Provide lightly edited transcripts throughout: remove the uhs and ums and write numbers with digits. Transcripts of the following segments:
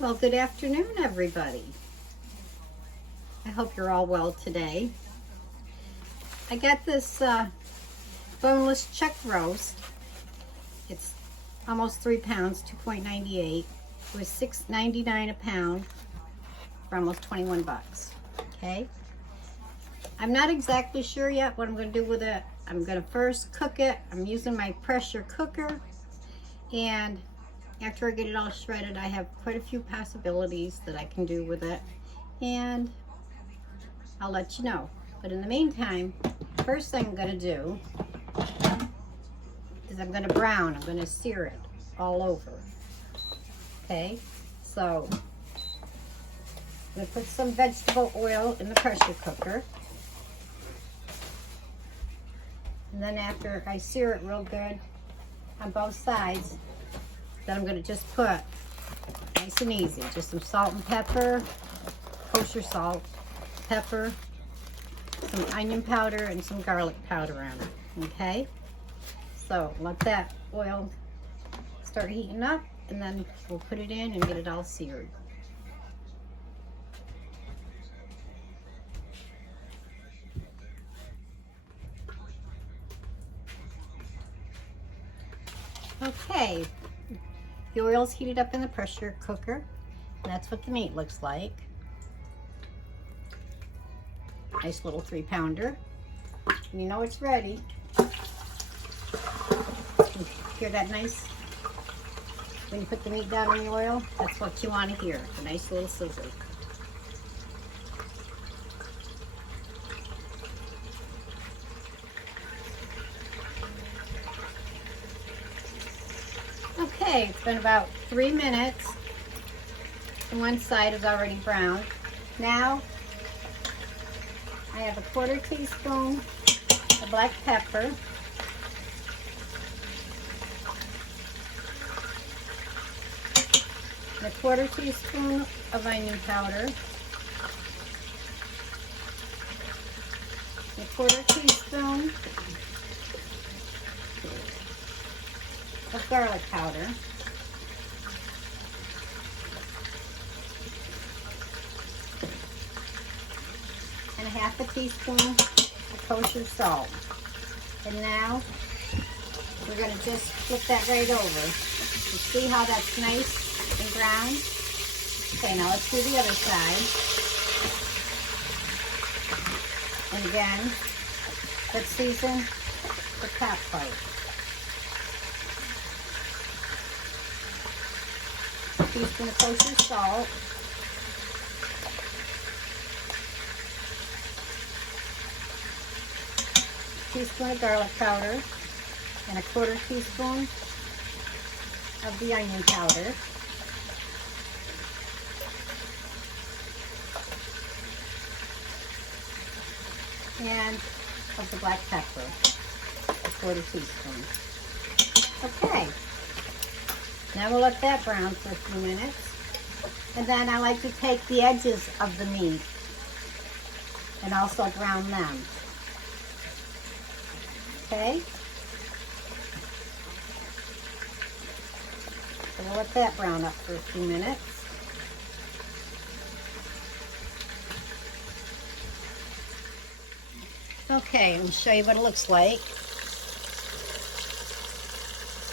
Well, good afternoon, everybody. I hope you're all well today. I got this boneless chuck roast. It's almost 3 pounds, 2.98. It was $6.99 a pound for almost 21 bucks. Okay. I'm not exactly sure yet what I'm going to do with it. I'm going to first cook it. I'm using my pressure cooker, and after I get it all shredded, I have quite a few possibilities that I can do with it, and I'll let you know. But in the meantime, first thing I'm going to do is I'm going to brown. I'm going to sear it all over. Okay, so I'm going to put some vegetable oil in the pressure cooker. And then after I sear it real good on both sides, then I'm going to just put, nice and easy, just some salt and pepper, kosher salt, pepper, some onion powder, and some garlic powder on it. Okay? So let that oil start heating up, and then we'll put it in and get it all seared. Okay, the oil's heated up in the pressure cooker. And that's what the meat looks like. Nice little 3-pounder. And you know it's ready. Hear that nice, when you put the meat down in the oil, that's what you want to hear, a nice little sizzle. Okay, it's been about 3 minutes, and one side is already browned. Now, I have a 1/4 teaspoon of black pepper, and a 1/4 teaspoon of onion powder, a 1/4 teaspoon of garlic powder, and a 1/2 teaspoon of kosher salt. And now we're going to just flip that right over. You see how that's nice and brown? Okay, now let's do the other side. And again, let's season the top part. A teaspoon of kosher salt, a teaspoon of garlic powder, and a 1/4 teaspoon of the onion powder. And of the black pepper, a 1/4 teaspoon. Okay. Now we'll let that brown for a few minutes. And then I like to take the edges of the meat and also brown them. Okay? So we'll let that brown up for a few minutes. Okay, let me show you what it looks like.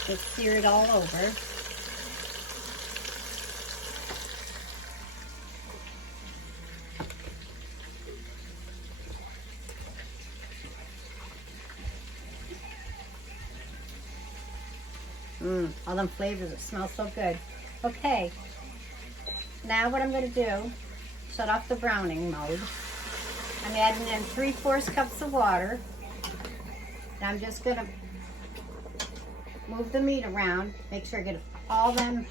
Just sear it all over. All them flavors, it smells so good. Okay, now what I'm going to do, shut off the browning mode. I'm adding in 3/4 cups of water. Now I'm just going to move the meat around, make sure I get all them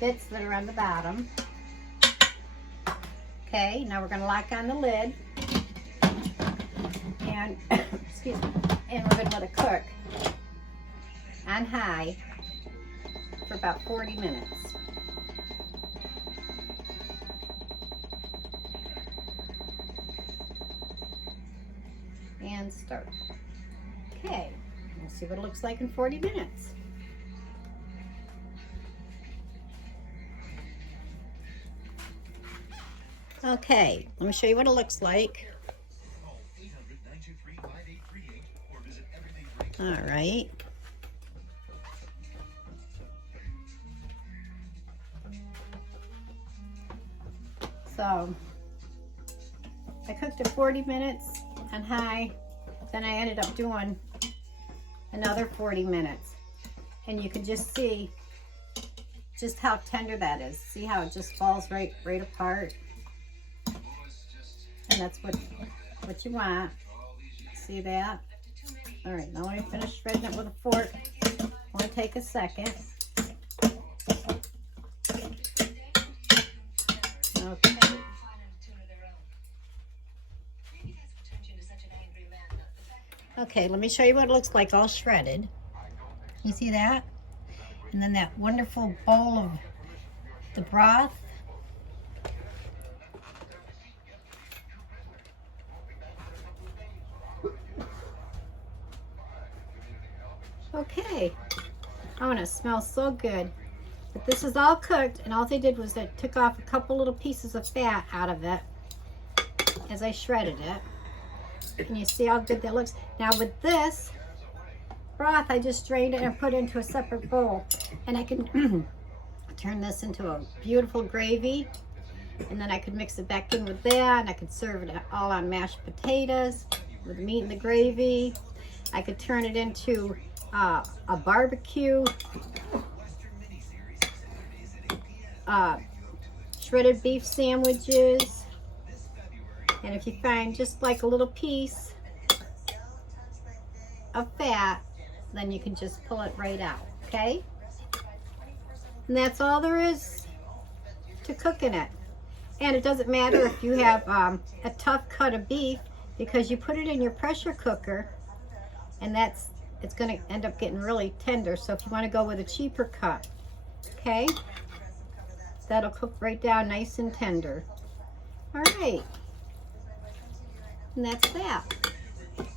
bits that are on the bottom. Okay, now we're going to lock on the lid, and excuse me, and we're going to let it cook on high for about 40 minutes. And start. Okay, we'll see what it looks like in 40 minutes. Okay, let me show you what it looks like. All right. So I cooked it 40 minutes on high. Then I ended up doing another 40 minutes. And you can just see just how tender that is. See how it just falls right apart? And that's what you want. See that? All right, now let me finish shredding it with a fork. Only take a second. Okay. Okay, let me show you what it looks like all shredded. You see that? And then that wonderful bowl of the broth. Okay. Oh, and it smells so good. But this is all cooked, and all they did was they took off a couple little pieces of fat out of it as I shredded it. And you see how good that looks. Now with this broth, I just drained it and put it into a separate bowl. And I can turn this into a beautiful gravy. And then I could mix it back in with that, and I could serve it all on mashed potatoes with the meat and the gravy. I could turn it into a barbecue, shredded beef sandwiches. And if you find just like a little piece of fat, then you can just pull it right out, okay? And that's all there is to cooking it. And it doesn't matter if you have a tough cut of beef, because you put it in your pressure cooker, and it's going to end up getting really tender. So if you want to go with a cheaper cut, okay, that'll cook right down nice and tender. All right. And that's that.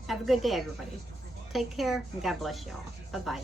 Have a good day, everybody. Take care, and God bless you all. Bye-bye.